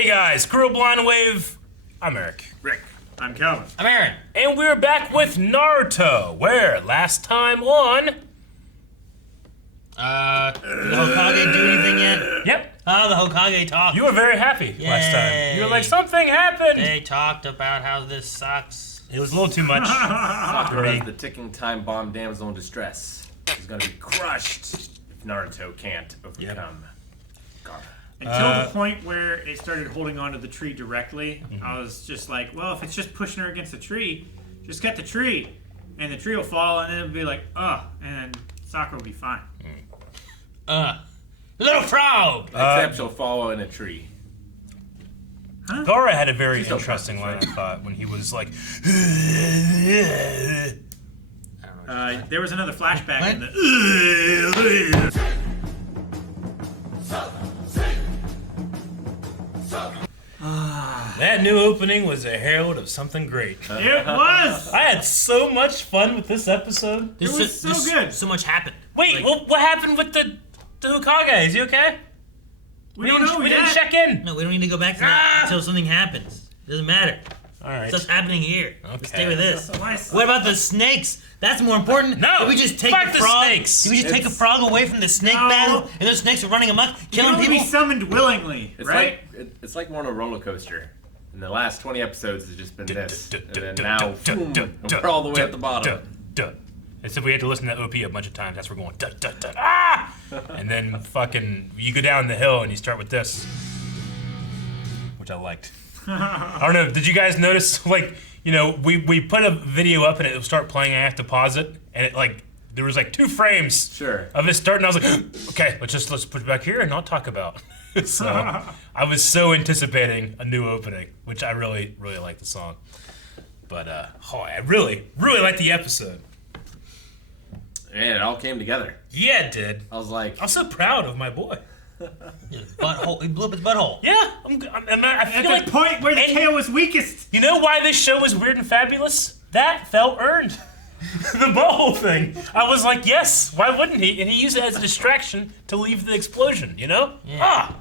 Hey guys, Crew of Blind Wave. I'm Eric. Rick. I'm Calvin. I'm Aaron. And we're back with Naruto, where last time on... Did the Hokage do anything yet? Yep. Oh, the Hokage talked. You were very happy last time. You were like, something happened. They talked about how this sucks. It was a little too much. Sakura is the ticking time bomb damsel in distress. She's gonna be crushed if Naruto can't overcome Gaara. Until the point where it started holding onto the tree directly, I was just like, well, if it's just pushing her against the tree, just get the tree. And the tree will fall, and then it'll be like, and then Sakura will be fine. Little frog! Except she'll follow in a tree. Huh? Gaara had a very interesting line, I thought, when he was like... There was another flashback in the... That new opening was a herald of something great. It was! I had so much fun with this episode. It was so good. So much happened. Wait, what happened with the Hokage? Is he okay? We don't know We yet. didn't check in. No, we don't need to go back to that until something happens. It doesn't matter. All right. Stuff's happening here. Let's stay with this. Why- What about the snakes? That's more important. No, Did we just take fuck the the frog? snakes. Did we just take a frog away from the snake No. battle, and those snakes are running amok, You killing can people? be summoned willingly, It's right? like it's like more on a roller coaster. And the last 20 episodes has just been this. And then now, boom, we're all the way at the bottom. Except we had to listen to OP a bunch of times. That's where we're going, ah! And then fucking, you go down the hill and you start with this. Which I liked. I don't know, did you guys notice, like, you know, we put a video up and it would start playing, I have to pause it, and it like, there was like 2 frames Sure. of it starting, I was like, okay, let's put it back here and not talk about. So, I was so anticipating a new opening, which I really, really like the song. But, I really, really liked the episode. And it all came together. Yeah, it did. I was like, I'm so proud of my boy. Butthole. He blew up his butthole. Yeah, I At feel the like, point where the and- tail was weakest. you know why this show was weird and fabulous? That felt earned. The butthole thing. I was like, yes, why wouldn't he? And he used it as a distraction to leave the explosion, you know? Yeah.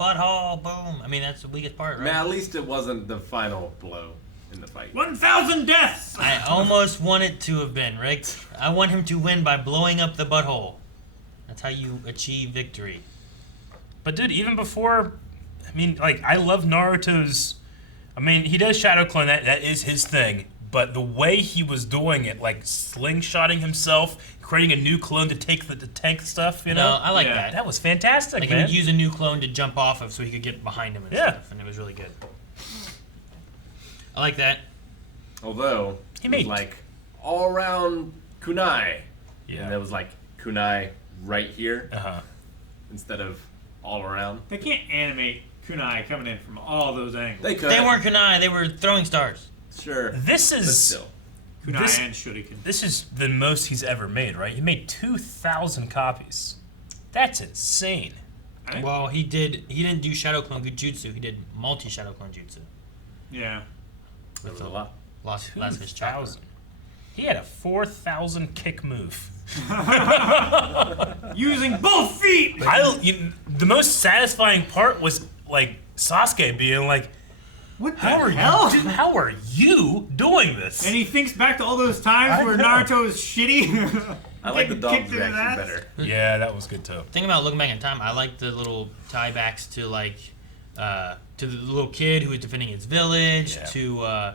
Butthole, boom. I mean, that's the weakest part, right? man, at least it wasn't the final blow in the fight. 1,000 deaths! I almost want it to have been, Rick. I want him to win by blowing up the butthole. That's how you achieve victory. But dude, even before, I mean, like, I love Naruto's, I mean, he does Shadow Clone, that is his thing, but the way he was doing it, like slingshotting himself, creating a new clone to take the tank stuff, you know? No, I like Yeah. that. That was fantastic, Like, he man. would use a new clone to jump off of so he could get behind him and Yeah. stuff, and it was really good. I like that. Although, He it made- was like all around kunai. Yeah. And there was like kunai right here Uh-huh. instead of all around. They can't animate kunai coming in from all those angles. They could. They weren't kunai, they were throwing stars. Sure. This But is... still. Kunai This- and shuriken. This is the most he's ever made, right? He made 2,000 copies. That's insane. Right? Well, he didn't do Shadow Clone Jutsu, he did multi-Shadow Clone Jutsu. Yeah. That was a lot. Lost of his chakra. 2,000. He had a 4,000 kick move. Using both feet! The most satisfying part was like Sasuke being like, What the "How are hell? you? How are you doing this?" And he thinks back to all those times I where know. Naruto is shitty. I like the Getting kicked dog's in the reaction ass. better. Yeah, that was good too. Thing about looking back in time, I like the little tiebacks to like to the little kid who was defending his village, Yeah. to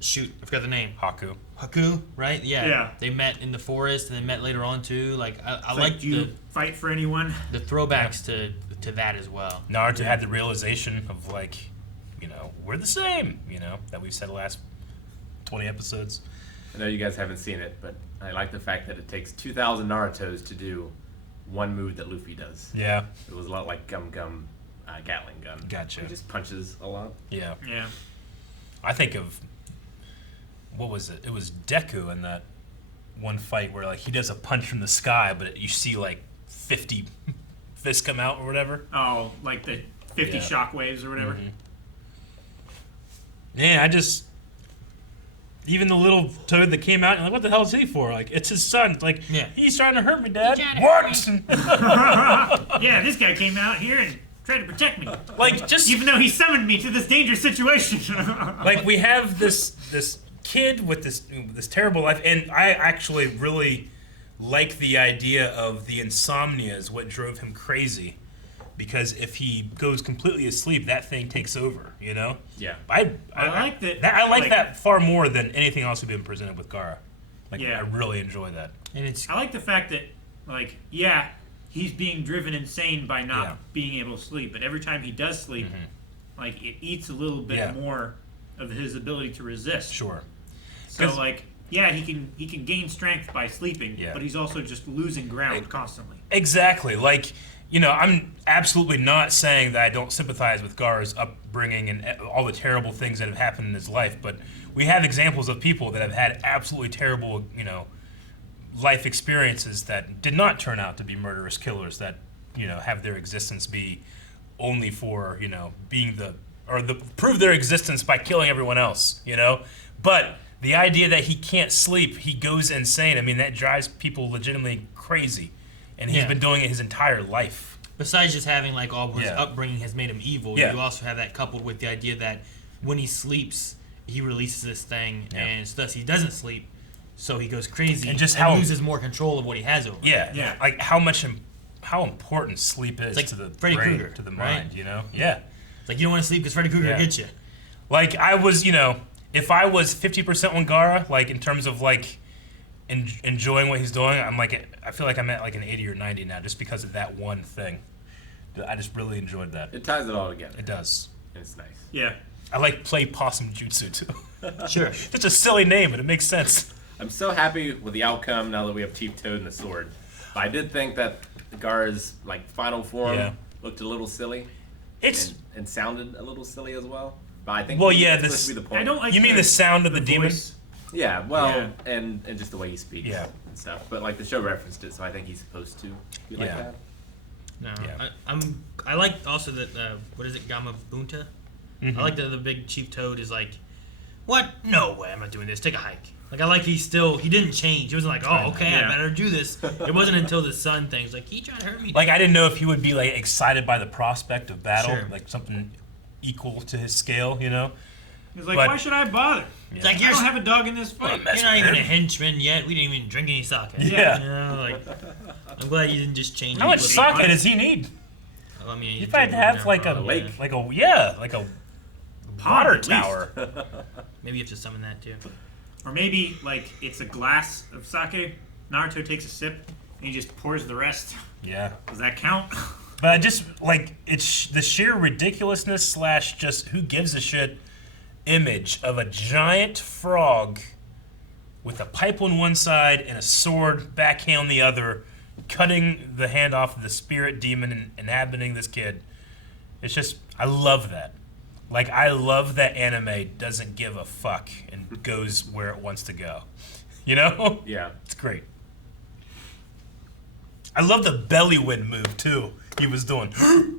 shoot, I forgot the name. Haku. Haku, right? Yeah. Yeah. They met in the forest and then met later on too. Like I It's like do you fight for anyone? the throwbacks to that as well. Naruto had the realization of like, you know, we're the same. You know that we've said the last 20 episodes. I know you guys haven't seen it, but I like the fact that it takes 2,000 Narutos to do one move that Luffy does. Yeah. It was a lot like Gum Gum Gatling gun. Gotcha. He just punches a lot. Yeah. Yeah. I think of, what was it? It was Deku in that one fight where like he does a punch from the sky, but you see like 50 fists come out or whatever. Oh, like the 50 Yeah. shockwaves or whatever. Mhm. Yeah, I just, even the little toad that came out, and like, what the hell is he for? Like, it's his son. It's like, Yeah. he's trying to hurt me, Dad. He's trying to What? Yeah, this guy came out here and trying to protect me. Like, just Even though he summoned me to this dangerous situation. like we have this kid with this terrible life, and I actually really like the idea of the insomnia is what drove him crazy, because if he goes completely asleep, that thing takes over. You know? Yeah. I like that. I like that far more than anything else we've been presented with Gara. Like, Yeah. I really enjoy that. And it's I like the fact that, like, yeah, he's being driven insane by not Yeah. being able to sleep, but every time he does sleep, like, it eats a little bit Yeah. more of his ability to resist. Sure. So, 'Cause- like, yeah, he can gain strength by sleeping, Yeah. but he's also just losing ground constantly. Exactly. Like, you know, I'm absolutely not saying that I don't sympathize with Gar's upbringing and all the terrible things that have happened in his life, but we have examples of people that have had absolutely terrible, you know, life experiences that did not turn out to be murderous killers, that, you know, have their existence be only for, you know, prove their existence by killing everyone else, you know? But the idea that he can't sleep, he goes insane, I mean, that drives people legitimately crazy. And he's Yeah. been doing it his entire life. besides just having like all his Yeah. upbringing has made him evil. Yeah. You also have that coupled with the idea that when he sleeps, he releases this thing, Yeah. and thus he doesn't sleep, so he goes crazy And just how- loses more control of what he has over. Yeah. Yeah. Like how important sleep is like to the Freddy brain, Krueger, to the right? mind, you know? Yeah. It's like you don't want to sleep because Freddy Krueger Yeah. will get you. Like, I was, you know, if I was 50% on Gara, like, in terms of, like, enjoying what he's doing, I'm like, I feel like I'm at, like, an 80 or 90 now just because of that one thing. I just really enjoyed that. It ties it all together. It does. And it's nice. Yeah. I like play possum jutsu, too. Sure. It's a silly name, but it makes sense. I'm so happy with the outcome now that we have Chief Toad and the sword. But I did think that Gara's like final form Yeah. looked a little silly It's... and sounded a little silly as well. But I think Well, that's yeah, supposed this- to be the point. I don't like You mean the sound of the demon? voice. Yeah, well, Yeah. And just the way he speaks Yeah. and stuff. But like the show referenced it, so I think he's supposed to be like Yeah. that. No, Yeah. I like also that what is it, Gamma Bunta? Mm-hmm. I like that the big Chief Toad is like, what? No way, I'm not doing this. Take a hike. Like I like he didn't change. He wasn't like, oh okay, Yeah. I better do this. It wasn't until the sun thing. It's like he tried to hurt me. Like, I didn't know if he would be, like, excited by the prospect of battle, Sure. like something equal to his scale, you know? He's like, But- why should I bother? It's like I you're don't have a dog in this fight. Well, you're not even a weird. henchman yet. We didn't even drink any sake. Yeah. You know, like I'm glad you didn't just change. How much anybody. sake does he need? I mean, You might have, like, a lake. like a water Pond, at least. tower. Maybe you have to summon that too. Or maybe, like, it's a glass of sake. Naruto takes a sip, and he just pours the rest. Yeah. Does that count? But I just, like, it's the sheer ridiculousness / just who gives a shit image of a giant frog with a pipe on one side and a sword backhand on the other, cutting the hand off of the spirit demon and inhabiting this kid. It's just, I love that. Like, I love that anime doesn't give a fuck and goes where it wants to go. You know? Yeah. It's great. I love the belly wind move, too, he was doing.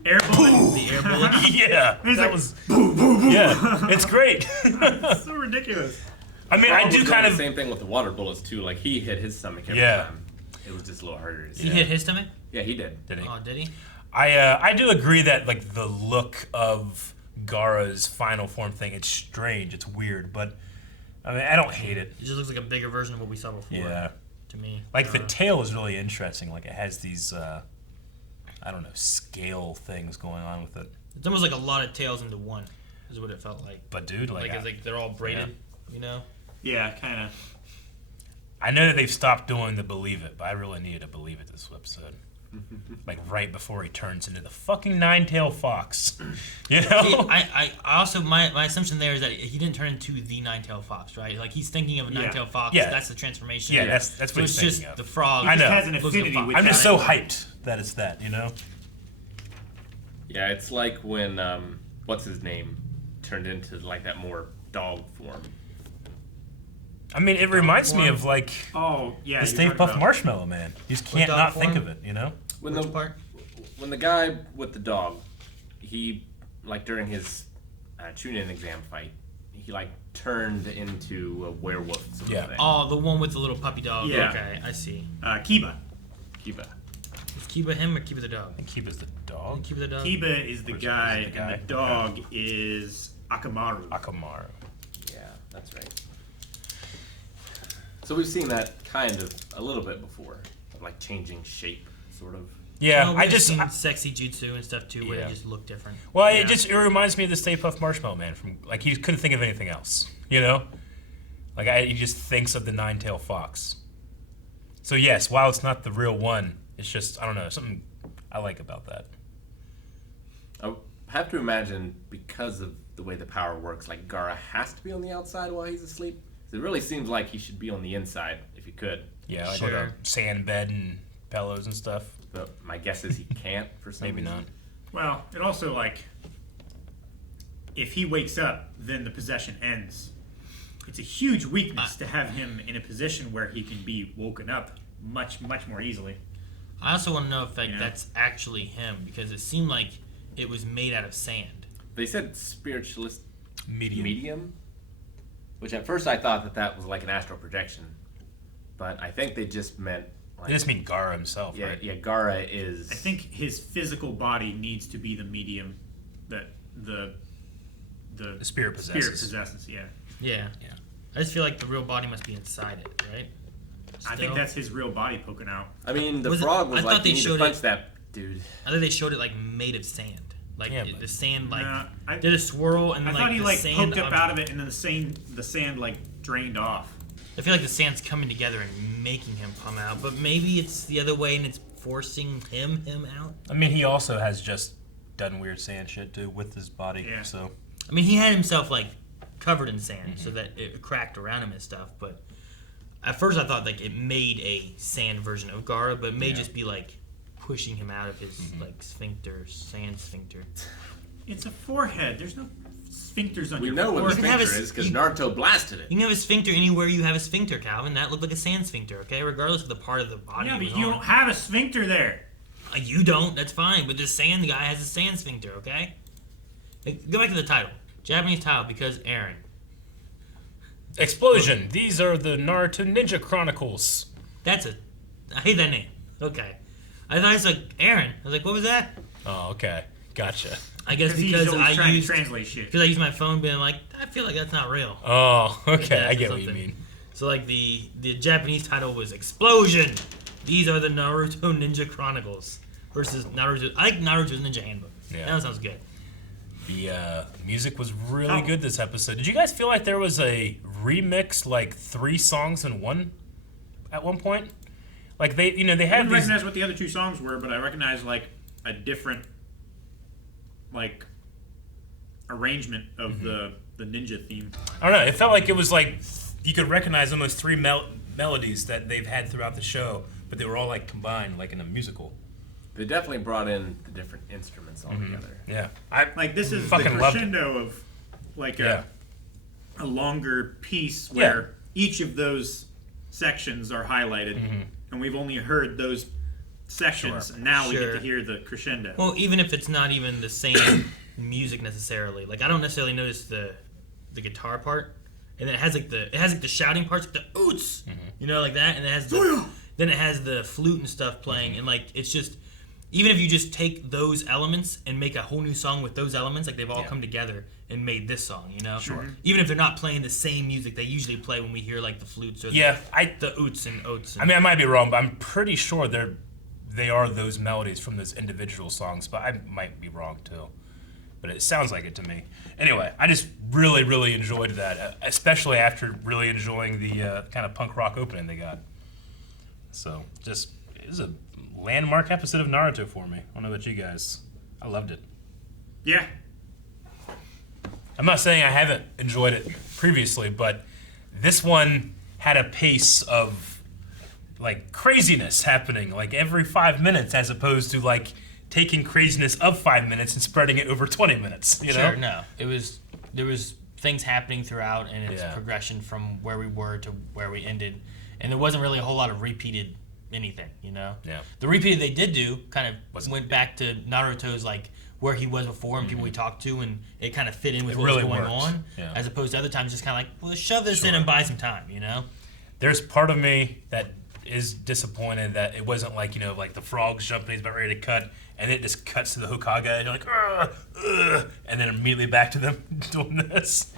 Air bullet. The air bullet. Yeah, He's that like, was. Yeah, it's great. It's so ridiculous. I mean, I Paul do was kind doing of. the same thing with the water bullets too. Like he hit his stomach every Yeah. time. It was just a little harder. He hit his stomach. Yeah, he did. Did he? Oh, did he? I do agree that like the look of Gara's final form thing, it's strange, it's weird, but I mean, I don't hate it. It just looks like a bigger version of what we saw before. Yeah, To me. like the tail is really interesting. Like it has these, I don't know, scale things going on with it. It's almost like a lot of tails into one. Is what it felt like. But dude, Like it's like they're all braided. You know. Yeah, kind of. I know that they've stopped doing the Believe It, but I really needed to Believe It this episode. Like right before he turns into the fucking nine-tailed fox. You know? See, I also my assumption there is that he didn't turn into the nine-tailed fox, right? Like he's thinking of a Yeah. nighttail fox. Yeah. That's the transformation. Yeah, that's So what it's he's thinking just of. the frog. I He know. just has an Looks like a affinity fox. with I'm just that. so hyped that it's that, you know? Yeah, it's like when what's his name turned into like that more dog form. I mean, it reminds me form? of like Oh, yeah. the you're Stay talking Puft about- Marshmallow Man. You just can't dog not think form? of it, you know? When Which the part? when the guy with the dog, he like during his Chunin exam fight, he like turned into a werewolf sort Yeah. of thing. Oh, the one with the little puppy dog. Yeah. Okay, I see. Kiba. Kiba. It's Kiba him or Kiba the dog? I think Kiba's the dog. Kiba the dog. Kiba is the guy, the guy. and the dog is Akamaru. Akamaru. Yeah, that's right. So we've seen that kind of a little bit before, like changing shape, sort of. Yeah, Well, I we've just. seen sexy jutsu and stuff too, where Yeah. they just look different. Well, Yeah. it reminds me of the Stay Puft Marshmallow Man from like he couldn't think of anything else, you know, like he just thinks of the nine-tailed fox. So yes, while it's not the real one, it's just I don't know something I like about that. I have to imagine because of the way the power works, like Gaara has to be on the outside while he's asleep. It really seems like he should be on the inside if he could. Yeah, like Sure. with a sand bed and pillows and stuff. But my guess is he can't for some Maybe reason. not. Well, it also like if he wakes up, then the possession ends. It's a huge weakness to have him in a position where he can be woken up much more easily. I also want to know if like Yeah. that's actually him because it seemed like it was made out of sand. They said spiritualist Medium. which at first I thought that was like an astral projection, but I think they just meant They like just mean Gaara himself, yeah, right? yeah. Gaara is. I think his physical body needs to be the medium that the The spirit possesses. Yeah. Yeah. Yeah. I just feel like the real body must be inside it, right? I think Still? that's his real body poking out. I mean, the Was it- frog I was thought like, they you need to showed punch it- that dude. I think they showed it like made of sand. Like Yeah, but- the sand like Nah, I did a swirl and I like thought he the like sand poked up on- out of it, and then the sand like drained off. I feel like the sand's coming together and making him come out, but maybe it's the other way and it's forcing him out. I mean, he also has just done weird sand shit too with his body. Yeah. So I mean, he had himself like covered in sand so that it cracked around him and stuff. But at first, I thought like it made a sand version of Gaara, but it may just be like pushing him out of his like sand sphincter. It's a forehead. There's no sphincters on We your know what a You can have sphincter a- is because you- Naruto blasted You it. can have a sphincter anywhere you have a sphincter, Calvin. That looked like a sand sphincter, okay? Regardless of the part of the body. Yeah, it but was you on. don't have a sphincter there. You don't. That's fine. But the sand guy has a sand sphincter, okay? Go back to the title. Japanese title because Aaron. explosion. These are the Naruto Ninja Chronicles. I hate that name. Okay. I thought it's like Aaron. I was like, what was that? Oh, okay, gotcha. I guess He's because always I trying used to translate shit. because I used my phone being like, I feel like that's not real. Oh, okay, Yeah, I get what you something. mean. So like the Japanese title was Explosion. These are the Naruto Ninja Chronicles versus Naruto. I like Naruto's Ninja Handbook. Yeah. That sounds good. The music was really Oh. good this episode. Did you guys feel like there was a remix, like 3 songs in one, at one point? Like they I had didn't these. recognize what the other two songs were, but I recognize like a different like arrangement of the ninja theme. I don't know. It felt like it was like you could recognize almost 3 melodies that they've had throughout the show, but they were all like combined, like in a musical. They definitely brought in the different instruments all together. Yeah, I Like this is the Fucking loved it. crescendo of like yeah. a longer piece where each of those sections are highlighted, and we've only heard those sections. Sure. And now we get Sure. to hear the crescendo. Well, even if it's not even the same music necessarily, like I don't necessarily notice the guitar part, and then it has like the shouting parts, like the oots, you know, like that, and it has then it has the flute and stuff playing, and like it's just even if you just take those elements and make a whole new song with those elements, like they've all come together and made this song, you know. Sure. Even if they're not playing the same music they usually play when we hear like the flutes or Yeah, the oots and oats. And, I mean, I might be wrong, but I'm pretty sure they are those melodies from those individual songs, but I might be wrong too. But it sounds like it to me. Anyway, I just really, really enjoyed that, especially after really enjoying the kind of punk rock opening they got. So, just, it was a landmark episode of Naruto for me. I don't know about you guys. I loved it. Yeah. I'm not saying I haven't enjoyed it previously, but this one had a pace of like craziness happening like every 5 minutes, as opposed to like taking craziness of 5 minutes and spreading it over 20 minutes. You know? Sure, no. There was things happening throughout, and it's Yeah. progression from where we were to where we ended, and there wasn't really a whole lot of repeated anything, you know. Yeah. The repeated they did do kind of Wasn't- went back to Naruto's like where he was before and people we talked to, and it kind of fit in with It what really was going worked. on, Yeah. as opposed to other times just kind of like, well, shove this in Sure. and buy some time, you know. There's part of me that is disappointed that it wasn't like, you know, like the frog's jumping, he's about ready to cut, and it just cuts to the Hokage, and you're like, ugh, ugh, and then immediately back to them doing this.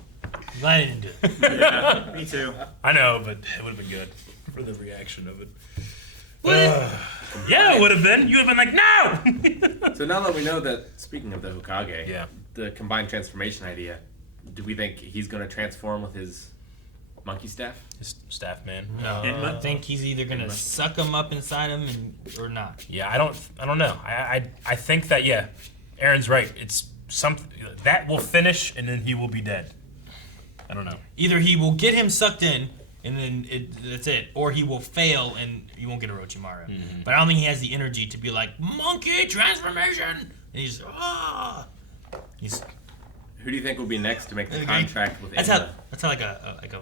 Glad I didn't do it. Yeah, me too. I know, but it would have been good for the reaction of it. Would it? Yeah, it would have been. You would have been like, no! So now that we know that, speaking of the Hokage, Yeah. the combined transformation idea, do we think he's going to transform with his monkey staff? His staff man. No, Enma? I think he's either gonna suck him up inside him or not. Yeah, I don't know. I think that, yeah, Aaron's right. It's something that will finish, and then he will be dead. I don't know. Either he will get him sucked in, and then that's it, or he will fail and you won't get Orochimaru. Mm-hmm. But I don't think he has the energy to be like monkey transformation. And he's he's. Who do you think will be next to make the Okay. contract with That's Enma? how like a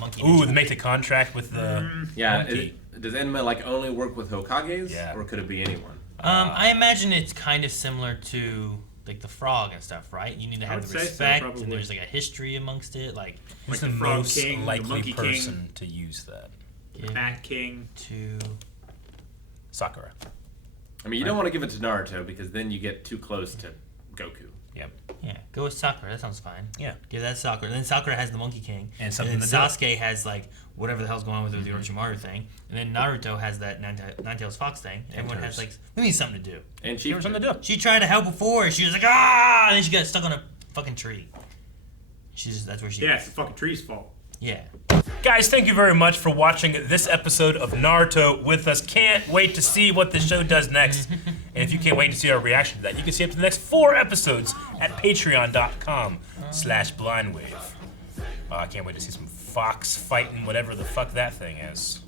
monkey. Ooh, to make the contract with the Yeah, monkey. does Enma like only work with Hokages, Yeah. or could it be anyone? I imagine it's kind of similar to like the frog and stuff, right? You need to have would the say so, respect, probably. and there's like a history amongst it, like Who's Like the the Frog most King, the likely Monkey King. person to use that? Bat King. to. Sakura. I mean, you don't want to give it to Naruto because then you get too close to Goku. Yep. Yeah, go with Sakura. That sounds fine. Yeah. Give that Sakura. And then Sakura has the Monkey King. And something then to do. Sasuke has like whatever the hell's going on with the Orochimaru thing. And then Naruto has that Nine-Tails Fox thing. And everyone has hers. like, we need something to do. And Give her Chief. something to do. She tried to help before. She was like, ah! And then she got stuck on a fucking tree. That's where she Yeah, is. it's the fucking tree's fault. Yeah. Guys, thank you very much for watching this episode of Naruto with us. Can't wait to see what the show does next. And if you can't wait to see our reaction to that, you can see up to the next 4 episodes at patreon.com/blindwave. I can't wait to see some fox fighting whatever the fuck that thing is.